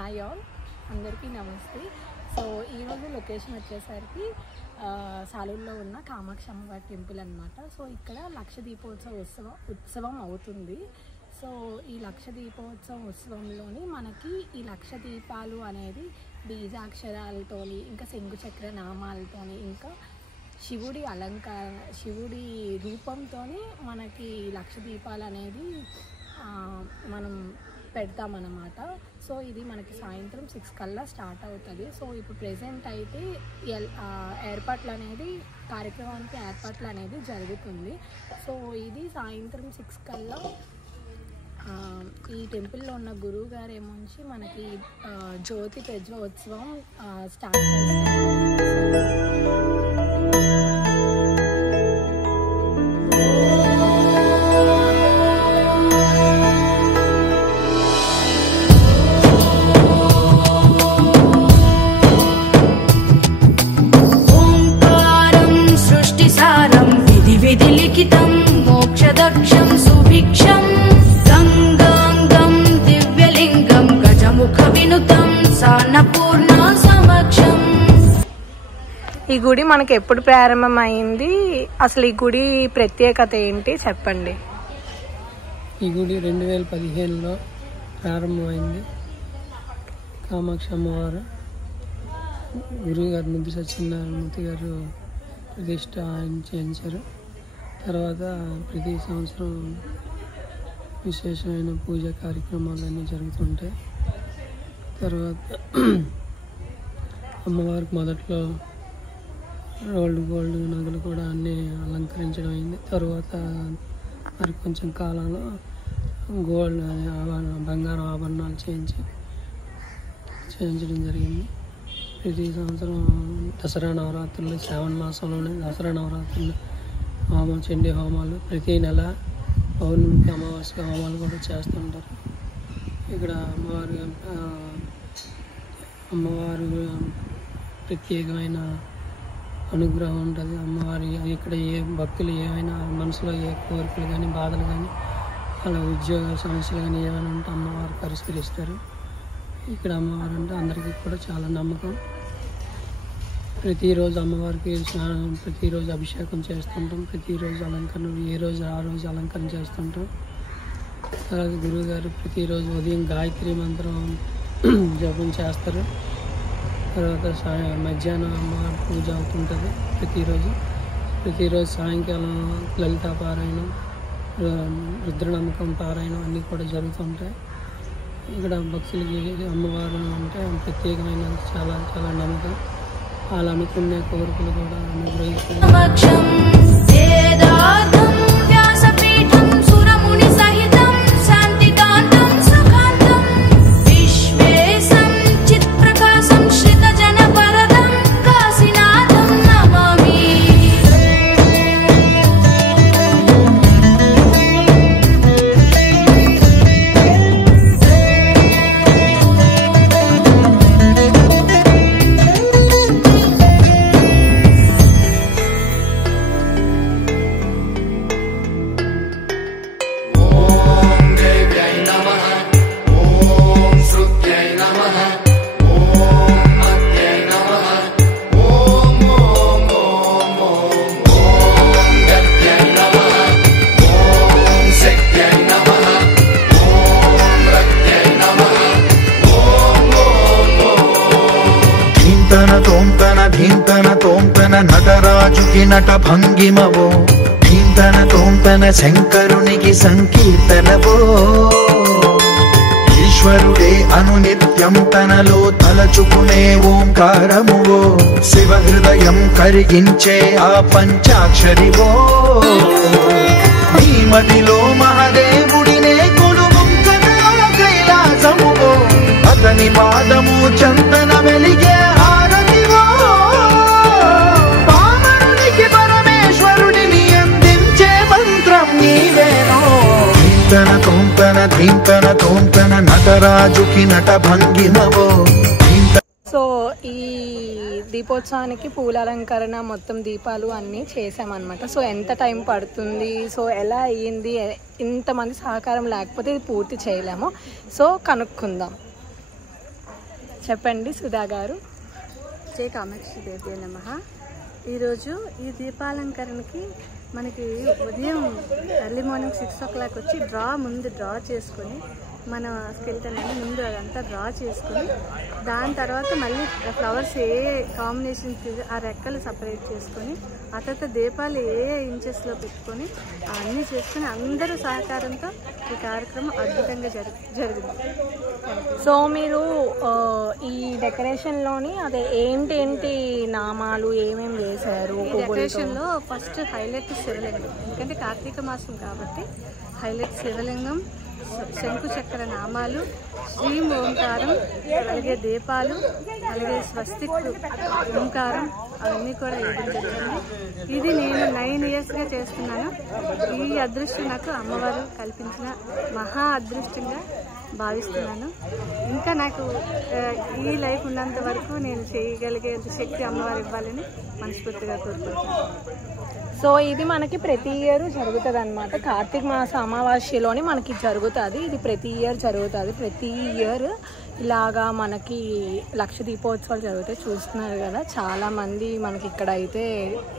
Hi all, అందరికీ నమస్తే. So ఈరోజు లొకేషన్ వచ్చేసరికి సాలూరులో ఉన్న కామాక్షి అమ్మవారి టెంపుల్ అనమాట. సో ఇక్కడ లక్ష దీపోత్సవ ఉత్సవం అవుతుంది. సో ఈ లక్ష దీపోత్సవం ఉత్సవంలోని మనకి ఈ లక్ష దీపాలు అనేది బీజాక్షరాలతోని, ఇంకా శంకుచక్ర నామాలతోని, ఇంకా శివుడి రూపంతో మనకి లక్ష దీపాలు అనేది మనం పెడతామన్నమాట. సో ఇది మనకి సాయంత్రం 6 కల్లా స్టార్ట్ అవుతుంది. సో ఇప్పుడు ప్రెజెంట్ అయితే కార్యక్రమానికి ఏర్పాట్లు అనేది జరుగుతుంది. సో ఇది సాయంత్రం 6 కల్లా ఈ టెంపుల్లో ఉన్న గురువు గారు ఏమొచ్చి మనకి జ్యోతి ప్రజ్వోత్సవం స్టార్ట్ చేస్తారు. మోక్షదక్షం సుభిక్షం గంగాంగం దివ్యలింగం గజముఖ వినుతం సాన్నపూర్ణ సమక్షం. ఈ గుడి మనకి ఎప్పుడు ప్రారంభమైంది, అసలు ఈ గుడి ప్రత్యేకత ఏంటి చెప్పండి. ఈ గుడి 2015లో ప్రారంభమైంది. కామాక్షి అమ్మవారు గురువు గారు ముద్దు సత్యనారాయణమూర్తి గారు ప్రతిష్ట చేయించారు. తర్వాత ప్రతి సంవత్సరం విశేషమైన పూజా కార్యక్రమాలన్నీ జరుగుతుంటాయి. తర్వాత అమ్మవారికి మొదట్లో గోల్డ్ నగలు కూడా అన్నీ అలంకరించడం అయింది. తర్వాత మరి కొంచెం కాలంలో గోల్డ్ బంగారం ఆభరణాలు చేయించడం జరిగింది. ప్రతి సంవత్సరం దసరా నవరాత్రులు, శ్రావణ మాసంలోనే దసరా నవరాత్రులు చండీ హోమాలు, ప్రతి నెల పౌర్ణమికి అమావాస్య హోమాలు కూడా చేస్తుంటారు. ఇక్కడ అమ్మవారు ప్రత్యేకమైన అనుగ్రహం ఉంటుంది. అమ్మవారి ఇక్కడ ఏ భక్తులు ఏమైనా మనసులో ఏ కోరికలు కానీ బాధలు కానీ అలా ఉద్యోగ సమస్యలు కానీ ఏమైనా ఉంటే అమ్మవారు పరిష్కరిస్తారు. ఇక్కడ అమ్మవారు అంటే అందరికీ కూడా చాలా నమ్మకం. ప్రతిరోజు అమ్మవారికి స్నానం, ప్రతిరోజు అభిషేకం చేస్తుంటాం. ప్రతిరోజు అలంకరణ, ఏ రోజు ఆ రోజు అలంకరణ చేస్తుంటాం. తర్వాత గురువుగారు ప్రతిరోజు ఉదయం గాయత్రి మంత్రం జపం చేస్తారు. తర్వాత మధ్యాహ్నం అమ్మవారి పూజ అవుతుంటుంది. ప్రతిరోజు సాయంకాలం లలితా పారాయణం, రుద్రనమ్మకం పారాయణం అన్నీ కూడా జరుగుతుంటాయి. ఇక్కడ భక్తులకి అమ్మవారు అంటే ప్రత్యేకమైన చాలా చాలా నమ్మకం. వాళ్ళు అనుకునే కోరికలు కూడా అనుగ్రహిస్తారు. ధీంతన తోంతన నటరాజుకి నట భంగిమవో, ధీంతన తోంతన శంకరునికి సంకీర్తనవో. ఈశ్వరుడే అనునిత్యం తనలో తలచుకునే ఓంకారమువో, శివ హృదయం కరిగించే ఆ పంచాక్షరివో. నీ మదిలో మహాదేవుడినే కొలుముంచగా కైలాసమువో, అతని పాదము చందన వెలిగే ధీంతన తోంతన నటరాజుకి నట భంగిమవో. సో ఈ దీపోత్సవానికి పూల అలంకరణ మొత్తం దీపాలు అన్నీ చేసామన్నమాట. సో ఎంత టైం పడుతుంది, సో ఎలా అయ్యింది, ఇంతమంది సహకారం లేకపోతే ఇది పూర్తి చేయలేము. సో కనుక్కుందాం. చెప్పండి సుధా గారు. జై కామాక్షి దేవి నమః. ఈరోజు ఈ దీపాలంకరణకి మనకి ఉదయం ఎర్లీ మార్నింగ్ 6 o'clock వచ్చి ముందు డ్రా చేసుకొని మన స్కెల్టన్ అని ముందు అదంతా డ్రా చేసుకొని దాని తర్వాత మళ్ళీ ఫ్లవర్స్ ఏ కాంబినేషన్కి ఆ రెక్కలు సపరేట్ చేసుకొని ఆ తర్వాత దీపాలు ఏ ఇంచెస్లో పెట్టుకొని అన్నీ చేసుకొని అందరూ సహకారంతో ఈ కార్యక్రమం అద్భుతంగా జరిగింది. సో మీరు ఈ డెకరేషన్లోని అదే ఏంటి నామాలు ఏమేమి వేశారు? డెకరేషన్లో ఫస్ట్ హైలైట్ శివలింగం, ఎందుకంటే కార్తీక మాసం కాబట్టి హైలైట్ శివలింగం, శంకు చక్ర నామాలు, శ్రీం ఓంకారం, అలాగే దీపాలు, అలాగే స్వస్తిక్ ఓంకారం అవన్నీ కూడా వేయడం జరిగింది. ఇది నేను 9 yearsగా చేస్తున్నాను. ఈ అదృష్టం నాకు అమ్మవారు కల్పించిన మహా అదృష్టంగా భావిస్తున్నాను. ఇంకా నాకు ఈ లైఫ్ ఉన్నంత వరకు నేను చేయగలిగేంత శక్తి అమ్మవారు ఇవ్వాలని మనస్ఫూర్తిగా కోరుకుంటున్నాను. సో ఇది మనకి ప్రతి ఇయర్ జరుగుతుంది అనమాట. కార్తీక మాస అమావాస్యలోని మనకి జరుగుతుంది. ఇది ప్రతి ఇయర్ జరుగుతుంది. ప్రతి ఇయర్ ఇలాగా మనకి లక్ష దీపోత్సవాలు జరుగుతాయి. చూస్తున్నారు కదా, చాలా మంది మనకి ఇక్కడ అయితే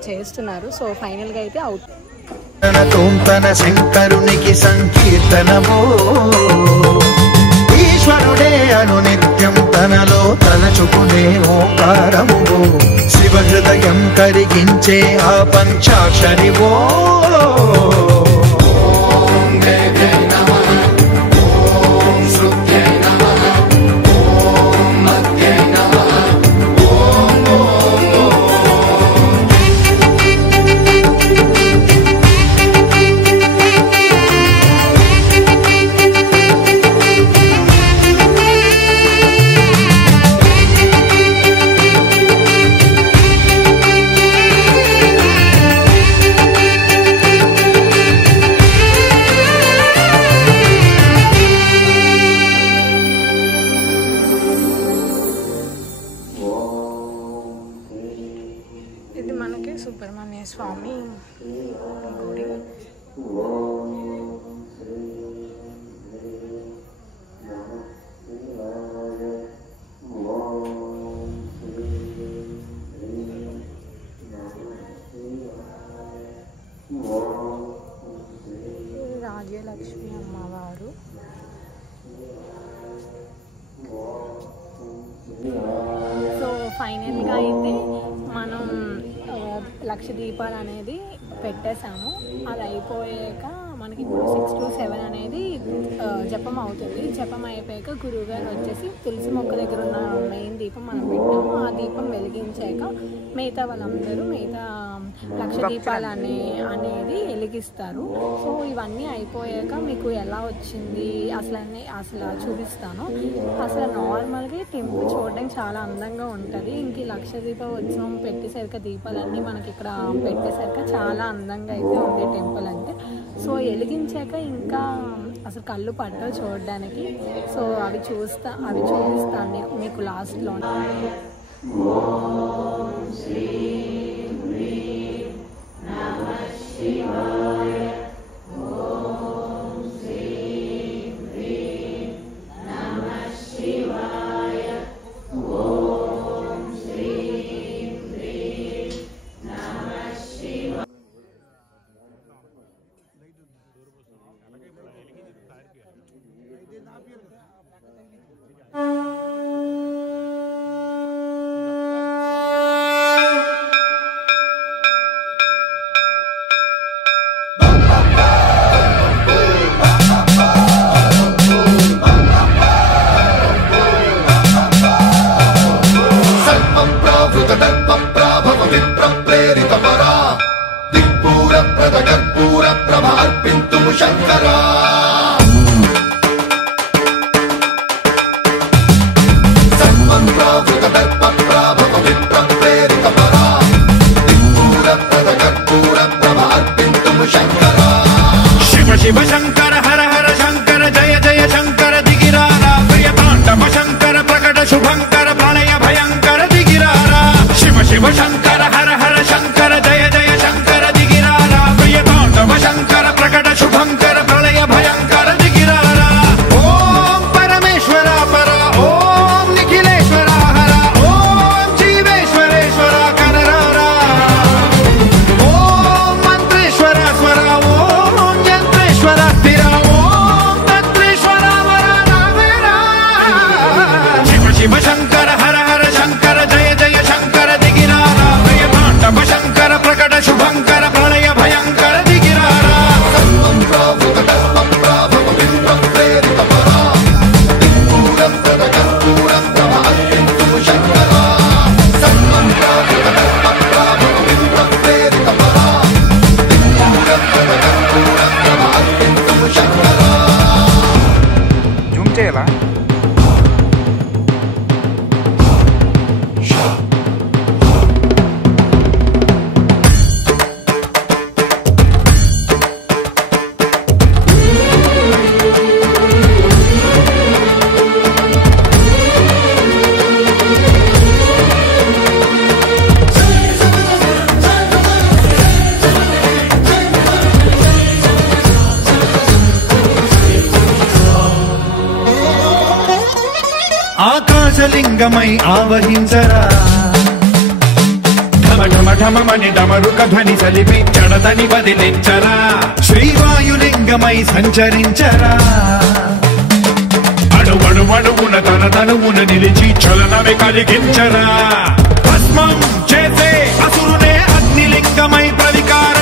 చేస్తున్నారు. సో ఫైనల్గా అయితే అవుట్. తన శంకరునికి సంకీర్తనమో ఈశ్వరుడే అను నిత్యం తనలో తలచుకునే ఓంకారము శివ హృదయం కరిగించే ఆ పంచాక్షరివో. ఇది మనకి సుబ్రహ్మణ్య స్వామి గుడి. రాజ్యలక్ష్మి అమ్మవారు. సో ఫైనల్గా అయితే మనం లక్ష దీపాలు అనేది పెట్టేసాము. అది అయిపోయాక మనకి ఇప్పుడు 6 to 7 అనేది జపం అవుతుంది. జపం అయిపోయాక గురువుగారు వచ్చేసి తులసి మొక్క దగ్గర ఉన్న మెయిన్ దీపం మనం పెట్టాము. ఆ దీపం వెలిగించాక మిగతా వాళ్ళందరూ మిగతా లక్ష దీపాలు అనేది వెలిగిస్తారు. సో ఇవన్నీ అయిపోయాక మీకు ఎలా వచ్చింది అసలు చూపిస్తాను. అసలు నార్మల్గా టెంపుల్ చూడడానికి చాలా అందంగా ఉంటుంది. ఇంక లక్ష దీప ఉత్సవం పెట్టేసరికి దీపాలన్నీ మనకి ఇక్కడ పెట్టేసరికి చాలా అందంగా అయితే ఉంది టెంపుల్ అంటే. సో వెలిగించాక ఇంకా అసలు కళ్ళు పట్టవు చూడడానికి. సో అవి చూపిస్తాను మీకు లాస్ట్లో. शिव शंकर हर हर शंकर जय जय शंकर दिगिरारा प्रिय तांडव शंकर प्रकट शुभंकर प्रणय भयंकर दिगिरारा शिव शिव शंकर हर हर शंकर जय जय शंकर दिगिरारा प्रिय तांडव शंकर प्रकट शुभंकर प्रणय भयंकर दिगिरारा ओम परमेश्वरा परा ओम निखिलेश्वर ఆకాశలింగమై ఆవహించరా ఢమఢమఢమని డమరుక ధ్వని సలిపి జడదని బదిలించరా శ్రీవాయులింగమై సంచరించరా అణువణువున తన తనువున నిలిచి చలనమే కలిగించరా భస్మం చేసే అసురునే అగ్నిలింగమై ప్రవికార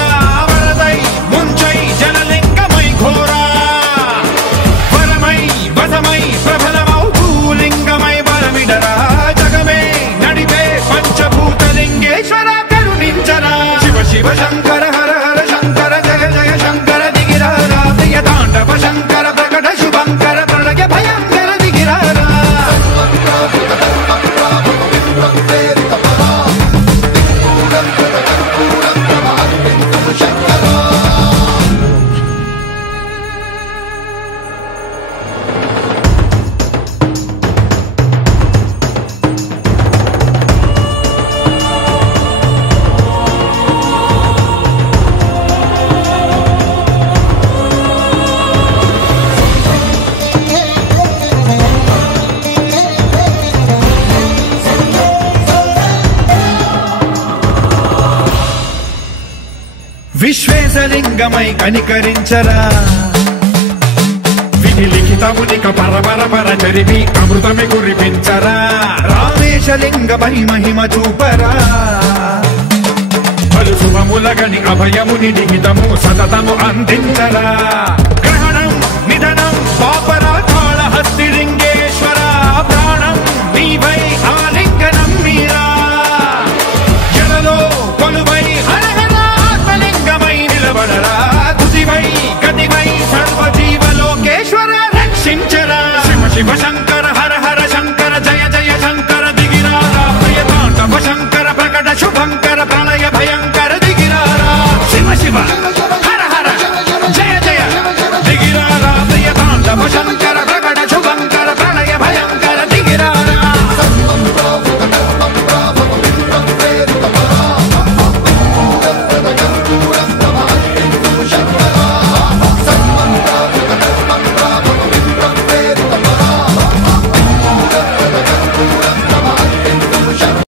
వరదై ముంచై జలలింగమై ఘోరా వరమై వసమై ప్రబలమౌ భూలింగమై బలమిడరా జగమే నడిపే పంచభూతలింగేశ్వర కరుణించరా శివ శివ శంకర హర హర శంకర జయ జయ శంకర దిగిరారా ప్రియ తాండవ శంకర ప్రకట శుభంకర ప్రళయ భయంకర దిగిరారా విశ్వేశలింగమై కనికరించరా విధి లిఖితమునిక పరపర పర చరిపి అమృతమి కురిపించరా రామేశలింగమై మహిమ చూపరా పలు శుభములగని అభయముని లిఖితము సతతము అందించరా గ్రహణం నిధనం పాపరా కాళహస్తి లింగేశ్వర ప్రాణం నీవై ఆలింగనం మీరా జలలో కొలువై తుదివై గతివై సర్వజీవలోకేశ్వర రక్షించరా శివ శివ శంకర